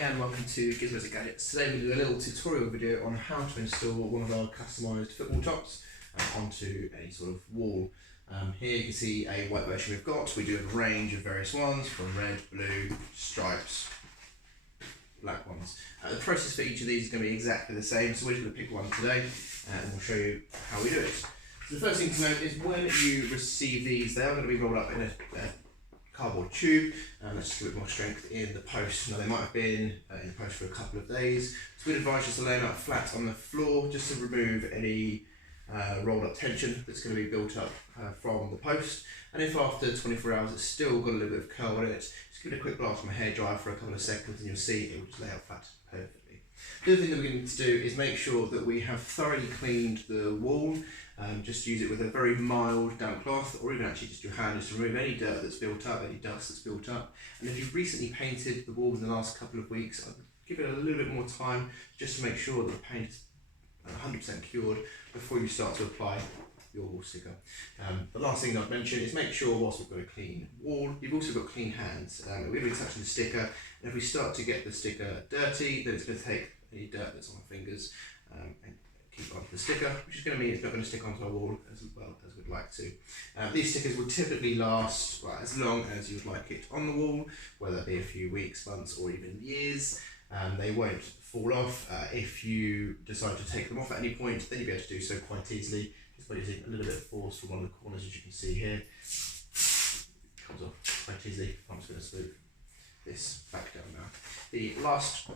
and welcome to Gizmos and Gadgets. Today we do a little tutorial video on how to install one of our customised football tops onto any sort of wall. Here you can see a white version we've got. We do a range of various ones from red, blue, stripes, black ones. The process for each of these is going to be exactly the same, so we're just going to pick one today and we'll show you how we do it. So the first thing to note is when you receive these, they are going to be rolled up in a cardboard tube, and let's just give it more strength in the post. Now they might have been in the post for a couple of days, so we'd advise just to lay them out flat on the floor just to remove any rolled up tension that's going to be built up from the post. And if after 24 hours it's still got a little bit of curl in it, just give it a quick blast from a hairdryer for a couple of seconds and you'll see it will just lay out flat perfectly. The other thing that we're going to do is make sure that we have thoroughly cleaned the wall. Just use it with a very mild damp cloth, or even actually just your hand, just to remove any dirt that's built up, any dust that's built up. And if you've recently painted the wall in the last couple of weeks, I'd give it a little bit more time just to make sure that the paint is 100% cured before you start to apply your wall sticker. The last thing I'd mention is make sure whilst we've got a clean wall, you've also got clean hands. We're going to be touching the sticker, and if we start to get the sticker dirty, then it's going to take any dirt that's on our fingers and keep it onto the sticker, which is going to mean it's not going to stick onto our wall as well as we'd like to. These stickers will typically last as long as you would like it on the wall, whether it be a few weeks, months, or even years. They won't fall off. If you decide to take them off at any point, then you'll be able to do so quite easily, just by using a little bit of force from one of the corners, as you can see here. It comes off quite easily. I'm just going to smooth this back down now. The last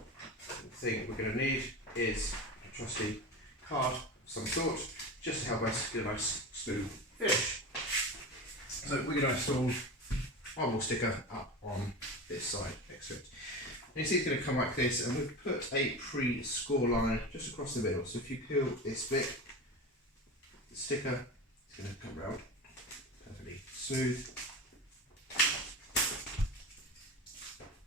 thing we're going to need is a trusty card of some sort, just to help us get a nice smooth finish. So we're going to install our wall sticker up on this side next to it. And you see it's going to come like this, and we've put a pre-score line just across the middle. So if you peel this bit, the sticker is going to come round perfectly smooth.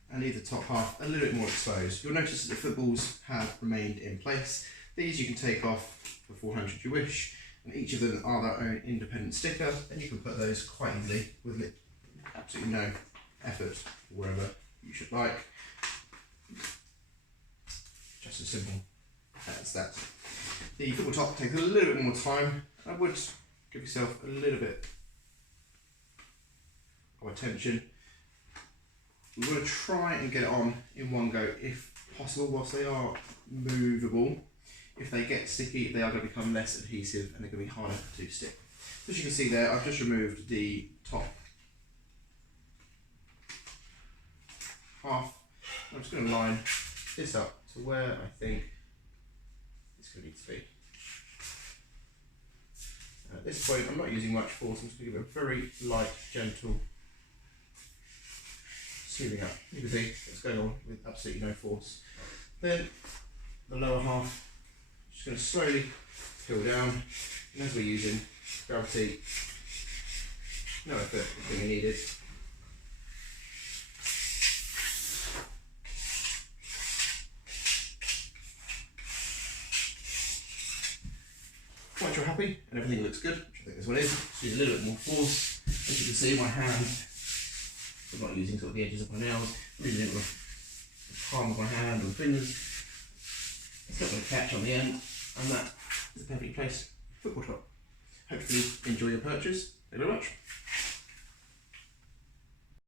And leave the top half a little bit more exposed. You'll notice that the footballs have remained in place. These you can take off beforehand should you wish, and each of them are their own independent sticker, and you can put those quite easily with absolutely no effort wherever you should like. Just as simple as that. The football top takes a little bit more time. I would give yourself a little bit of attention. We want to try and get it on in one go if possible, whilst they are movable. If they get sticky, they are going to become less adhesive and they're going to be harder to stick. So as you can see there, I've just removed the top half. I'm just going to line this up to where I think it's going to need to be. At this point, I'm not using much force. I'm just going to give it a very light, gentle smoothing up. You can see it's going on with absolutely no force. Then the lower half, just going to slowly peel down, and as we're using gravity, no effort is going to be needed. Once you're happy and everything looks good, which I think this one is, just use a little bit more force. As you can see, my hand, I'm not using sort of the edges of my nails, I'm using it with the palm of my hand or fingers. It's not going to catch on the end, and that is a perfectly placed football top. Hopefully enjoy your purchase. Thank you very much.